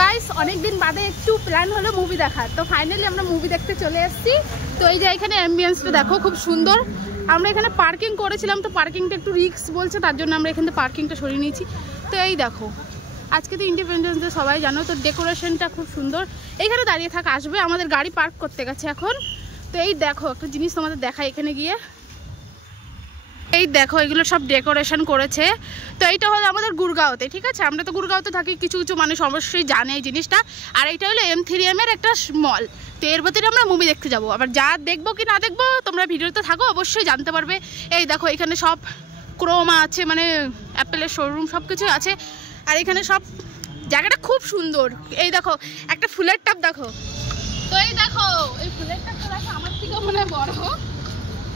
Guys অনেকদিন বাদে একটু প্ল্যান হলো মুভি দেখার, তো ফাইনালি আমরা মুভি দেখতে চলে এসেছি। তো এই যে এখানে অ্যাম্বিয়েন্সটা দেখো খুব সুন্দর। আমরা এখানে পার্কিং করেছিলাম, তো পার্কিংটা একটু রিস্ক বলছে, তার জন্য আমরা এখানে পার্কিংটা সরিয়ে নিয়েছি। তো এই দেখো আজকে তো ইন্ডিপেন্ডেন্স ডে সবাই জানো, তো ডেকোরেশনটা খুব সুন্দর। এইখানে দাঁড়িয়ে থাকা আসবে, আমাদের গাড়ি পার্ক করতে গেছে এখন। তো এই দেখো একটা জিনিস তোমাদের দেখাই, এখানে গিয়ে এই দেখো এগুলো সব ডেকোরেশন করেছে। তো এইটা হলো আমাদের গুরগাঁওতে, ঠিক আছে? আমরা তো গুরগাঁওতে থাকি, কিছু কিছু মানুষ অবশ্যই জানে এই জিনিসটা। আর এইটা হলো M3M এর একটা মল। তো এর ভেতরে আমরা মুভি দেখতে যাবো। আবার যা দেখবো কি না দেখবো তোমরা ভিডিওতে থাকো, অবশ্যই জানতে পারবে। এই দেখো এখানে সব ক্রোমা আছে, মানে অ্যাপেলের শোরুম সব কিছু আছে। আর এখানে সব জায়গাটা খুব সুন্দর। এই দেখো একটা ফুলের টাব দেখো। তো এই দেখো এই ফুলের টাবটা দেখো, আমার থেকেও মনে হয় বড়।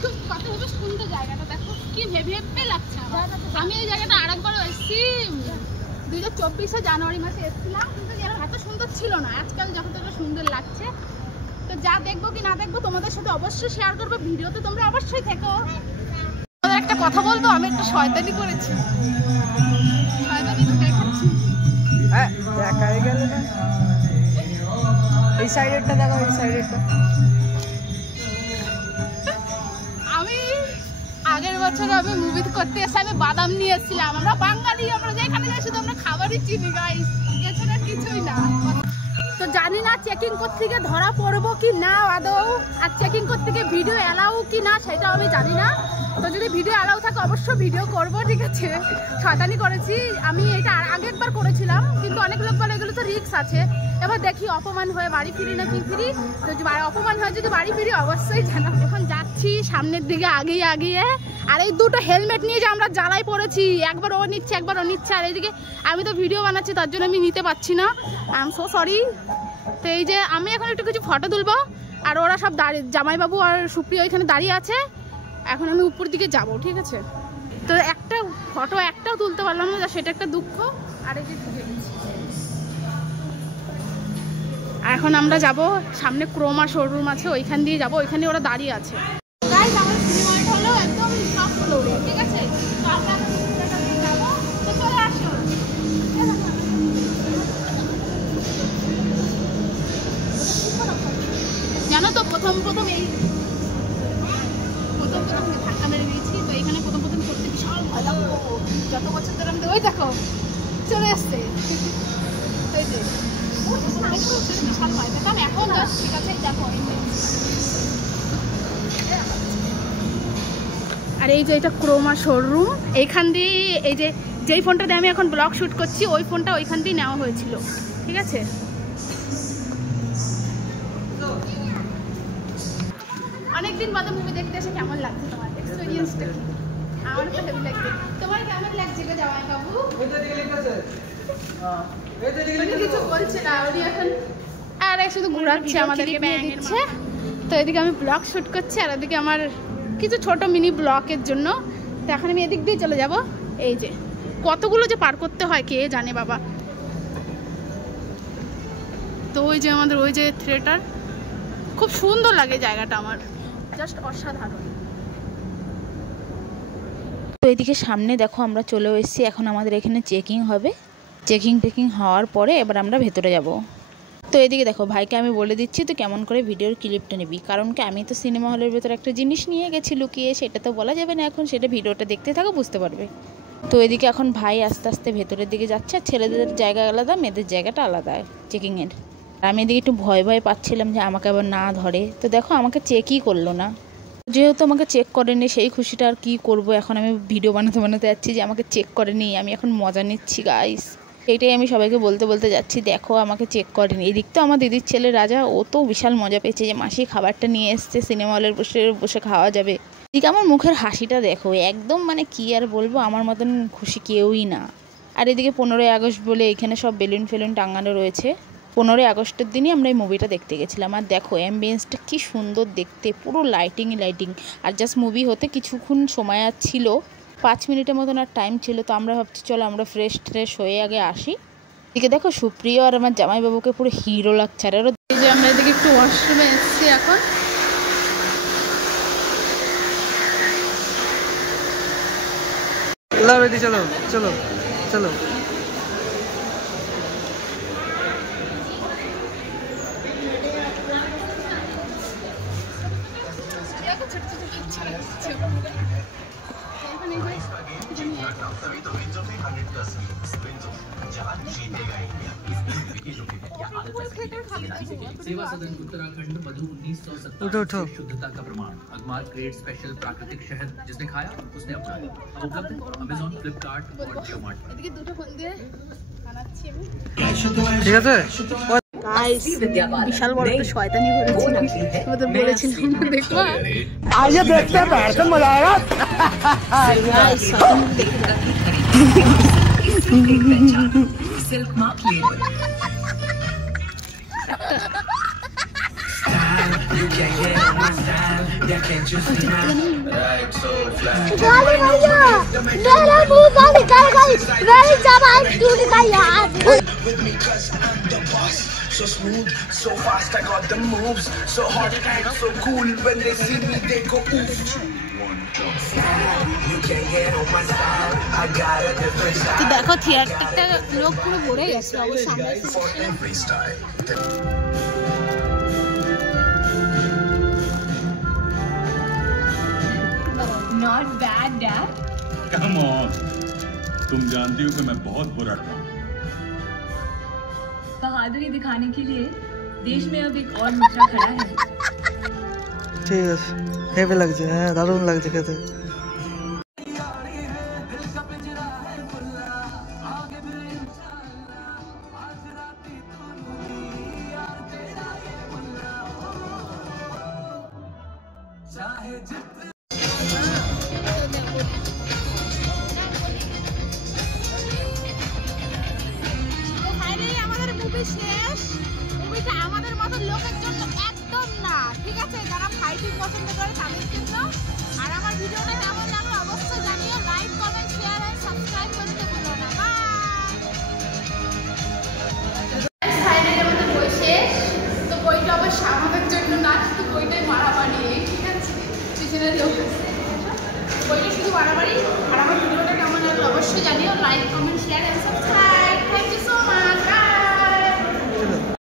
খুব কতভাবে সুন্দর জায়গাটা দেখো, কি ভেবে লাগছে। আমি এই জায়গাটা আরেকবারও এসেছি 2024 জানুয়ারি মাসে এসেছিলাম, কিন্তু এত সুন্দর ছিল না। আজকাল যতটা সুন্দর লাগছে। তো যা দেখবো কি না দেখবো তোমাদের সাথে অবশ্যই শেয়ার করবো, ভিডিওতে তোমরা অবশ্যই থেকো। একটা কথা বলবো, আমি একটা শয়তানি করেছি। শয়তানি তো দেখাচ্ছি। হ্যাঁ দেখাই গেল না, এই সাইডেরটা দেখো, এই সাইডেরটা। আমি আগের বছর আমি মুভি করতে এসে আমি বাদাম নিয়ে এসেছিলাম। আমরা বাঙালি, আমরা যেখানে যাই শুধু আমরা খাবারই চিনি গাইস, এছাড়া কিছুই না। তো জানি না চেকিং করতে গিয়ে ধরা পড়বো কি না আদৌ, আর চেকিং করতে গিয়ে ভিডিও অ্যালাউ কি না সেটাও আমি জানি না। তো যদি ভিডিও অ্যালাউ থাকে অবশ্যই ভিডিও করবো, ঠিক আছে? শয়তানি করেছি আমি, এটা আগে একবার করেছিলাম, কিন্তু অনেক লোক বলে এগুলো তো রিস্ক আছে। এবার দেখি অপমান হয়ে বাড়ি ফিরি না কি ফিরি। তো অপমান হয়ে যদি বাড়ি ফিরি অবশ্যই জানাবো। এখন যাচ্ছি সামনের দিকে আগিয়ে আগিয়ে, আর এই দুটো হেলমেট নিয়ে যে আমরা জ্বালাই পড়েছি, একবার ও নিচ্ছে একবার ও নিচ্ছে। আর এইদিকে আমি তো ভিডিও বানাচ্ছি, তার জন্য আমি নিতে পারছি না, আই এম সো সরি। তো এই যে আমি এখন একটু কিছু ফটো তুলবো, আর ওরা সব দাঁড়িয়ে, জামাইবাবু আর সুপ্রিয়া এখানে দাঁড়িয়ে আছে। এখন আমি উপর দিকে যাব, ঠিক আছে? তো একটা ফটো একটাও তুলতে পারলাম না, সেটা একটা দুঃখ। আর এই যে ঢুকে গেছি, এখন আমরা যাব সামনে ক্রোমা শোরুম আছে, ওইখান দিয়ে যাব, ওইখানে ওরা দাঁড়িয়ে আছে। গাইস আমাদের সিনেমাটা হলো একদম টপ ফ্লোরে, ঠিক আছে? তো আমরা এখন দিয়ে যাব, তো চলে আসো। জানো তো প্রথম এই ধাক্কা মেরে দিয়েছি। তো এখানে প্রথম করতে বিশাল ভয় লাগতো, যত বছর ধরে আমি ওই দেখো চলে আসছে। তো এই যে বিশাল ভয় পেতাম, এখন ঠিক আছে দেখো। আর এই যে এটা ক্রোমা শোরুম, এইখান দিয়ে এই যে যেই ফোনটা দিয়ে আমি এখন ব্লগ শুট করছি, ওই ফোনটা ওইখান দিয়ে নেওয়া হয়েছিল, ঠিক আছে? অনেকদিন বাদে মুভি দেখতে এসে কেমন লাগছে তোমার এক্সপেরিয়েন্সটা কি? আমার তো হেভি লাগছে। তোমার কেমন লাগছে গো জামাই বাবু? কিছু বলছে না উনি এখন, আর শুধু ঘোরাচ্ছে আমাদেরকে নিয়ে দিচ্ছে। তো এদিকে আমি ব্লগ শুট করছি, আর এদিকে আমার কিছু ছোট মিনি ব্লগের জন্য। তো এখন আমি এদিক দিয়ে চলে যাব। এই যে কতগুলো যে পার করতে হয় কে জানে বাবা। তো ওই যে আমাদের ওই যে থিয়েটার, খুব সুন্দর লাগে জায়গাটা, আমার জাস্ট অসাধারণ। তো এদিকে সামনে দেখো আমরা চলে এসেছি, এখন আমাদের এখানে চেকিং হবে। চেকিং হওয়ার পরে এবার আমরা ভেতরে যাব। তো এদিকে দেখো ভাইকে আমি বলে দিচ্ছি তো কেমন করে ভিডিওর ক্লিপটা নিবি, কারণ কি আমি তো সিনেমা হলের ভেতরে একটা জিনিস নিয়ে গেছি লুকিয়ে, সেটা তো বলা যাবে না এখন, সেটা ভিডিওটা দেখতে থাকো বুঝতে পারবে। তো এদিকে এখন ভাই আস্তে আস্তে ভেতরের দিকে যাচ্ছে, আর ছেলেদের জায়গা আলাদা, মেয়েদের জায়গাটা আলাদা চেকিংয়ের। আমি এদিকে একটু ভয় পাচ্ছিলাম যে আমাকে আবার না ধরে। তো দেখো আমাকে চেকই করলো না, যেহেতু আমাকে চেক করেনি সেই খুশিটা আর কি করব। এখন আমি ভিডিও বানাতে যাচ্ছি যে আমাকে চেক করেনি, আমি এখন মজা নিচ্ছি গাইস। এইটাই আমি সবাইকে বলতে যাচ্ছি, দেখো আমাকে চেক করেনি। এদিক তো আমার দিদির ছেলে রাজা, ও তো বিশাল মজা পেয়েছে যে মাসি খাবারটা নিয়ে এসছে, সিনেমা হলের বসে খাওয়া যাবে। এদিকে আমার মুখের হাসিটা দেখো, একদম মানে কি আর বলবো, আমার মতন খুশি কেউই না। আর এদিকে 15ই আগস্ট বলে এখানে সব বেলুন টাঙানো রয়েছে। 15ই আগস্টের দিনই আমরা এই মুভিটা দেখতে গেছিলাম। আর দেখো অ্যাম্বিয়েন্সটা কি সুন্দর দেখতে, পুরো লাইটিং। আর জাস্ট মুভি হতে কিছুক্ষণ সময় আর ছিল, 5 মিনিটের মতন আর টাইম ছিল। তো আমরা ভাবছি চলো আমরা ফ্রেশ হয়ে আগে আসি। এদিকে দেখো সুপ্রিয়া আর আমার জামাইবাবুকে পুরো হিরো লাগছে। আর এই যে আমরা এদিকে একটু ওয়াশরুমে এসেছি এখন। চলো চলো চলো। सेवा सदन उत्तराखंड मधु 1970 शुद्धता का प्रमाण अगमार ग्रेड स्पेशल प्राकृतिक शहद जिसने खाया उसने अपनाया। अब उपलब्ध है अमेज़न, फ्लिपकार्ट और जोमाटो। এদিকে দুটো ফোন দিয়ে বানাচ্ছি আমি। ঠিক আছে গাইস বিশাল বড় একটা শয়তানি করেছি না, তোমাদের বলেছিলাম না দেখবা। आइए देखते हैं बैठ कर मजा आएगा। গাইস শয়তানি দেখে सिल्क मार्क लेबल गाली भैया मेरा मुंह का निकल गई, मेरी जबान टूट गई यार। So smooth, so fast, I got the moves. So hot and so cool, when they see me, they go oof. You can get on my style, I got a different তো style. দেখো থিয়েটারটা লোক পুরো ভরে গেছে অবশ্য আমরা For every style. Not bad, Dad. Come on. तुम जानती हो कि मैं बहुत बुरा था। बहादुरी दिखाने के लिए देश में अब एक और मुद्रा खड़ा है। ঠিক আছে হেভি লাগছে, হ্যাঁ দারুণ লাগছে খেতে। তো ফাইনালি আমাদের মুভি শেষ। মুভিটা আমাদের মতো লোকের জন্য একদম না, ঠিক আছে? যারা ফাইটিং পছন্দ করে তাদের জন্য। আর আমার ভিডিওটা কেমন লাগলো অবশ্যই জানিও। লাইক, কমেন্ট, শেয়ার আর সাবস্ক্রাইব করতে ভুলো না। বাই। ফাইনালি আমাদের বই শেষ। তো বইটা অবশ্য আমাদের জন্য না, শুধু বইটাই মারামারি, ঠিক আছে? পিছনের লোক আছে। বইটা শুধু মারামারি। আর আমার ভিডিওটা কেমন লাগলো অবশ্যই জানিও। লাইক, কমেন্ট, শেয়ার আর সাবস্ক্রাইব